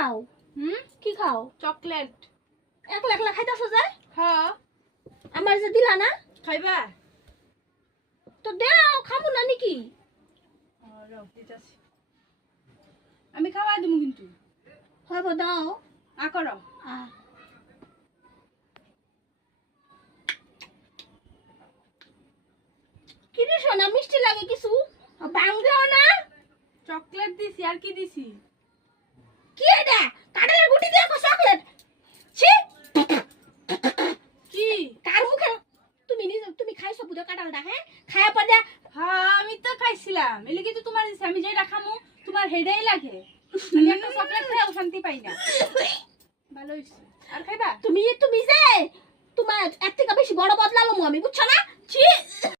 খাও? কি খাও? চকলেট। একলা একলা খাইতাছো যে? হ্যাঁ। আমার যে দিলা না? খাইবা? তো দাও, খাবো না নাকি? আমি খাওয়াই দেবো কিন্তু। হইব দাও। করো। কি রে সোনা, মিষ্টি লাগে কিছু? বাংলাও না? চকলেট দিছি, আর কি দিছি? কি এটা? কাঁঠালের গুটি দিয়ে চকলেট? ছি! কি? কার মুখে তুমি খাইছো বুঝো কাঁঠালটা? হ্যাঁ, খায়া পড়ে। হ্যাঁ, আমি তো খাইছিলাম। এলে কিন্তু তোমার দিছি, আমি যেটা খামু তোমার হেডাই লাগে। আমি একটা চকলেট খাইও শান্তি পাই না। ভালো হইছে। আর খাইবা? তুমি যে তোমার এর থেকে বেশি বড় বদলালো আমি, বুঝছো না? ছি!